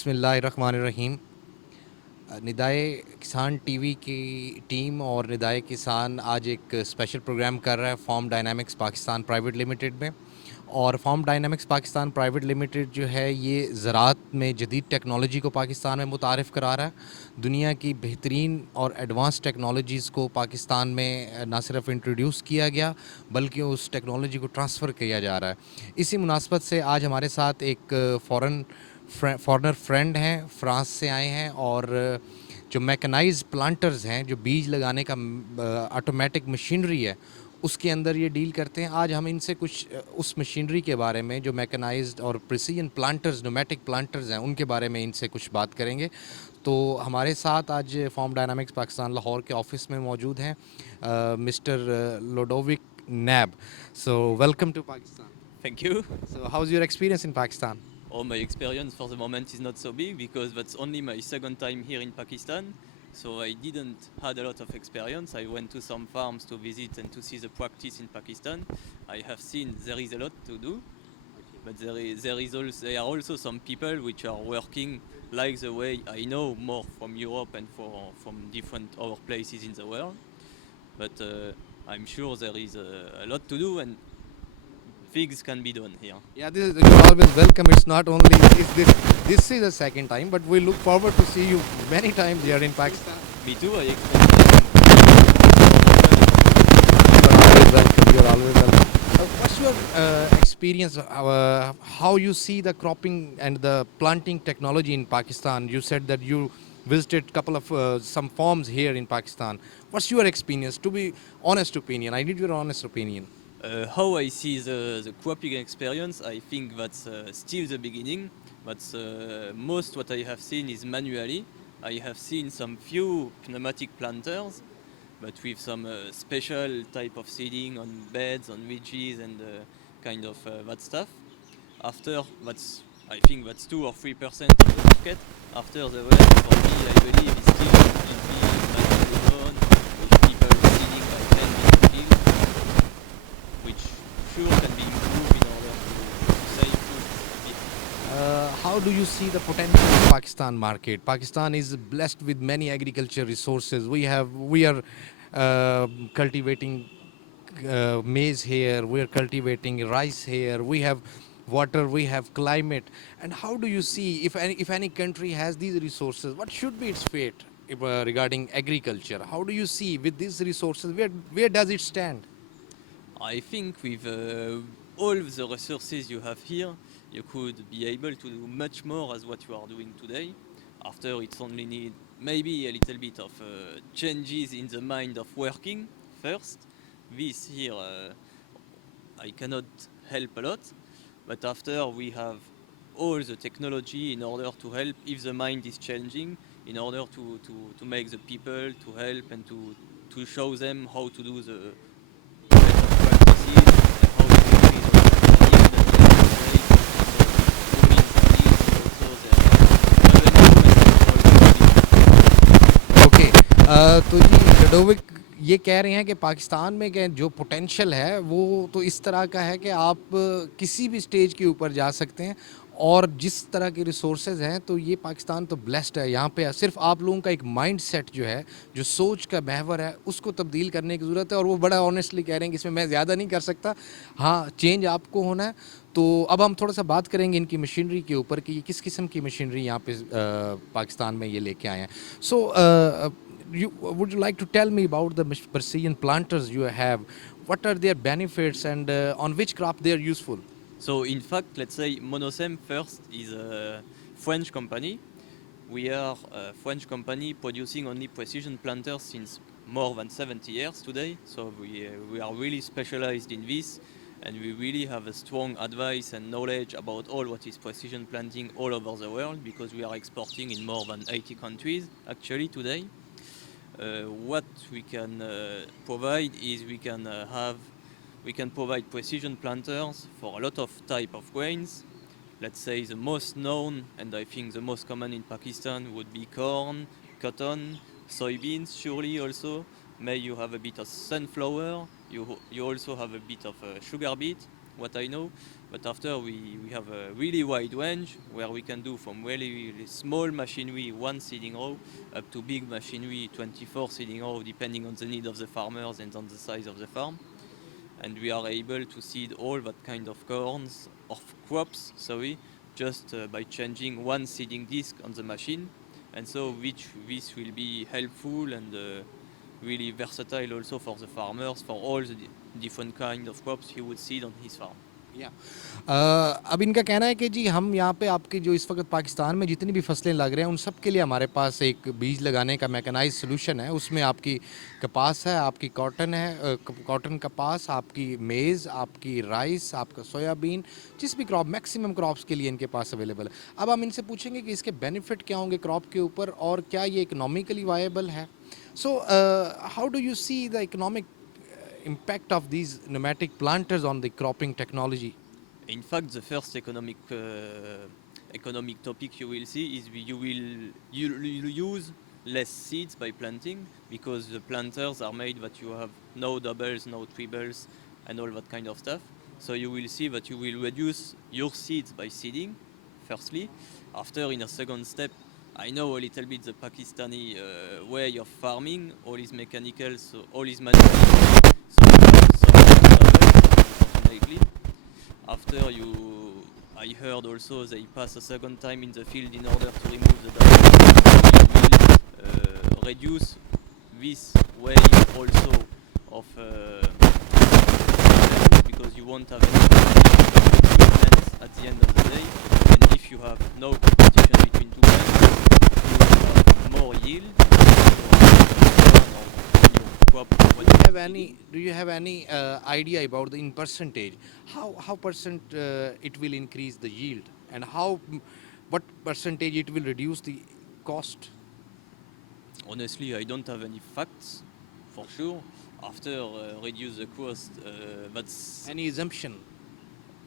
बिस्मिल्लाहिर्रहमानिर्रहीम। निदाए किसान टीवी की टीम और निदाए किसान आज एक स्पेशल प्रोग्राम कर रहा है form dynamics Pakistan private limited में। और form dynamics Pakistan private limited जो है ये ज़राअत में जदीद टेक्नोलॉजी को पाकिस्तान में मुतारिफ़ करा रहा है। दुनिया की बेहतरीन और एडवांस टेक्नोलॉजीज़ को पाकिस्तान में ना सिर्फ इंट्रोड्यूस किया गया बल्कि उस टेक्नोलॉजी को ट्रांसफ़र किया जा रहा है। इसी मुनासबत से आज हमारे साथ एक फॉरेनर फ्रेंड हैं, फ्रांस से आए हैं और जो मैकेनाइज्ड प्लांटर्स हैं, जो बीज लगाने का ऑटोमेटिक मशीनरी है, उसके अंदर ये डील करते हैं। आज हम इनसे कुछ उस मशीनरी के बारे में, जो मैकेनाइज्ड और प्रिसीजन प्लांटर्स, न्यूमेटिक प्लांटर्स हैं, उनके बारे में इनसे कुछ बात करेंगे। तो हमारे साथ आज फॉर्म डायनामिक्स पाकिस्तान लाहौर के ऑफिस में मौजूद हैं mister Lodovic Nab. So welcome to Pakistan. Thank you. So how is your experience in Pakistan? Oh, my experience for the moment is not so big because that's only my second time here in Pakistan. So I didn't had a lot of experience. I went to some farms to visit and to see the practice in Pakistan. I have seen there is a lot to do, but there are also some people which are working like the way I know more from Europe and from different other places in the world. But I'm sure there is a lot to do and things can be done here. Yeah, you're always welcome. It's not only this is the second time, but we look forward to see you many times here in Pakistan. Me too. I expect. You're always welcome. You're always welcome. What's your experience? How you see the cropping and the planting technology in Pakistan? You said that you visited couple of some farms here in Pakistan. What's your experience? To be honest opinion, I need your honest opinion. How I see the cropping experience, I think that's still the beginning. But most what I have seen is manually. I have seen some few pneumatic planters, but with some special type of seeding on beds, on ridges, and kind of that stuff. After that's, I think that's 2 or 3% of the market. After the rest, for me, I believe is still completely manually done with people seeding by hand in the field, which sure can be improved in order to save food a bit. How do you see the potential of Pakistan market? Pakistan is blessed with many agriculture resources. We are cultivating maize here. We are cultivating rice here. We have water. We have climate. And how do you see if any country has these resources, what should be its fate regarding agriculture? How do you see with these resources? Where does it stand? I think with all the resources you have here, you could be able to do much more as what you are doing today. After it's only need maybe a little bit of changes in the mind of working first. This here I cannot help a lot, but after we have all the technology in order to help if the mind is changing, in order to make the people to help and to show them how to do the okay तो जी लडोविक ये कह रहे हैं कि पाकिस्तान में के जो potential है वो तो इस तरह का है कि आप किसी भी स्टेज के ऊपर जा सकते हैं और जिस तरह के रिसोर्सेज हैं तो ये पाकिस्तान तो ब्लेस्ड है। यहाँ पे सिर्फ आप लोगों का एक माइंड सेट जो है, जो सोच का महवर है, उसको तब्दील करने की ज़रूरत है। और वो बड़ा ऑनेस्टली कह रहे हैं कि इसमें मैं ज़्यादा नहीं कर सकता, हाँ चेंज आपको होना है। तो अब हम थोड़ा सा बात करेंगे इनकी मशीनरी के ऊपर कि ये किस किस्म की मशीनरी यहाँ पे पाकिस्तान में ये लेके आए हैं। सो would you like to tell me about the precision planters you have? What are their benefits and on which crop they are useful? So in fact, let's say Monosem first is a French company. We are a French company producing only precision planters since more than 70 years today. So we are really specialized in this, and we really have a strong advice and knowledge about all what is precision planting all over the world because we are exporting in more than 80 countries actually today. What we can provide is we can provide precision planters for a lot of type of grains. Let's say the most known and I think the most common in Pakistan would be corn, cotton, soybeans surely also. May you have a bit of sunflower, you also have a bit of sugar beet, what I know. But after we have a really wide range where we can do from really small machinery, one seeding row, up to big machinery, 24 seeding row, depending on the need of the farmers and on the size of the farm. And we are able to seed all that kind of corns, of crops, sorry, just by changing one seeding disc on the machine. And so which this will be helpful and really versatile also for the farmers for all the different kind of crops he would seed on his farm. या अब इनका कहना है कि जी हम यहाँ पे आपके जो इस वक्त पाकिस्तान में जितनी भी फसलें लग रहे हैं उन सब के लिए हमारे पास एक बीज लगाने का मैकेनाइज सोल्यूशन है। उसमें आपकी कपास है, आपकी कॉटन है, कॉटन कपास, आपकी मेज़, आपकी राइस, आपका सोयाबीन, जिस भी क्रॉप मैक्सिमम क्रॉप्स के लिए इनके पास अवेलेबल है। अब हम इनसे पूछेंगे कि इसके बेनिफिट क्या होंगे क्रॉप के ऊपर और क्या ये इकोनॉमिकली वायबल है। So how do you see the economic impact of these pneumatic planters on the cropping technology? In fact, the first economic topic you will see is you will use less seeds by planting because the planters are made that you have no doubles, no triples, and all that kind of stuff. So you will see that you will reduce your seeds by seeding, firstly. After, in a second step, I know a little bit the Pakistani way of farming, all is mechanical, so all is manual. So unfortunately, after I heard also they pass a second time in the field in order to remove the dust. You will reduce this way also of because you won't have any plants at the end of the day. And if you have no competition between two plants, you will have more yield. Do you have any idea about the in percentage how percent it will increase the yield and what percentage it will reduce the cost? Honestly, I don't have any facts for sure. After reduce the cost, that's Any assumption?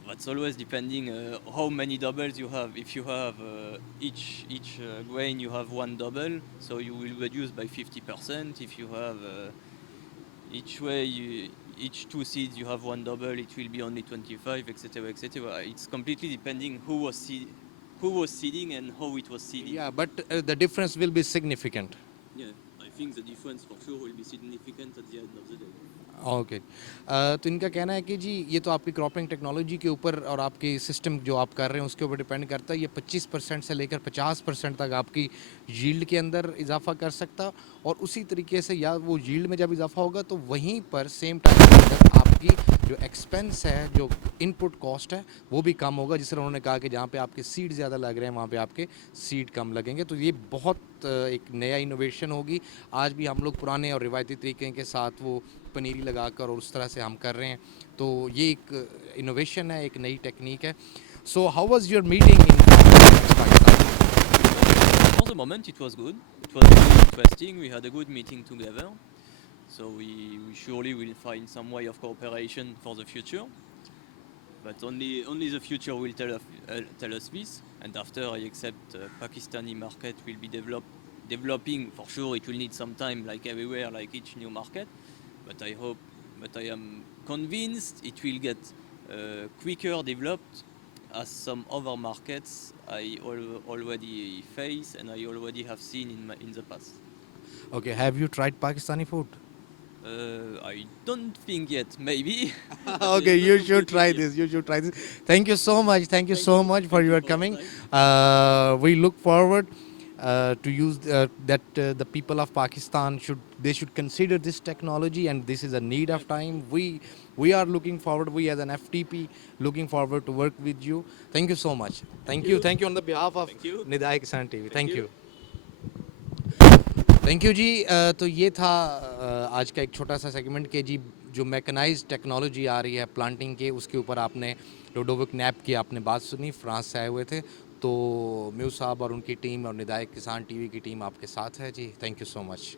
that's always depending how many doubles you have. If you have each grain you have one double, so you will reduce by 50%. If you have each way each two seeds you have one double, it will be only 25, etc., etc. It's completely depending who was seeding and how it was seeded. Yeah, but the difference will be significant. Yeah, I think the difference for sure will be significant at the end of the day. Okay तो इनका कहना है कि जी ये तो आपकी cropping technology के ऊपर और आपके सिस्टम जो आप कर रहे हैं उसके ऊपर डिपेंड करता है। ये 25% से लेकर 50% तक आपकी यील्ड के अंदर इजाफा कर सकता और उसी तरीके से या वो यील्ड में जब इजाफा होगा तो वहीं पर सेम टाइम के अंदर आपकी जो एक्सपेंस है, जो इनपुट कॉस्ट है, वो भी कम होगा। जिस तरह उन्होंने कहा कि जहाँ पे आपके सीड ज़्यादा लग रहे हैं वहाँ पे आपके सीड कम लगेंगे। तो ये बहुत एक नया इनोवेशन होगी। आज भी हम लोग पुराने और रिवायती तरीके के साथ वो पनीरी लगाकर और उस तरह से हम कर रहे हैं। तो ये एक इनोवेशन है, एक नई टेक्निक है। So how was your meeting in Pakistan? For the moment, it was good. It was really interesting. We had a good meeting together. So we surely will find some way of cooperation for the future. But only the future will tell us this. And after, I accept Pakistani market will be developing. For sure, it will need some time, like everywhere, like each new market. But I am convinced it will get quicker developed as some other markets I already face and I already have seen in the past. Okay, have you tried Pakistani food? I don't think yet. Maybe. Okay, you Don't should think try yet. this. You should try this. Thank you so much. Thank you so much for Thank you your for your coming. time. We look forward to use that the people of Pakistan should consider this technology, and this is a need of time. We are looking forward. We as an FTP looking forward to work with you. Thank you so much. Thank you. you. Thank you on the behalf of Thank you. Nidai Kisan TV. Thank you. you. Thank you जी। तो ये था आज का एक छोटा सा segment के जी जो मैकेनाइज्ड टेक्नोलॉजी आ रही है प्लांटिंग के, उसके ऊपर आपने लोडोविक नैप की आपने बात सुनी, फ्रांस से आए हुए थे। तो म्यू साहब और उनकी टीम और निदायक किसान टीवी की टीम आपके साथ है जी। Thank you so much.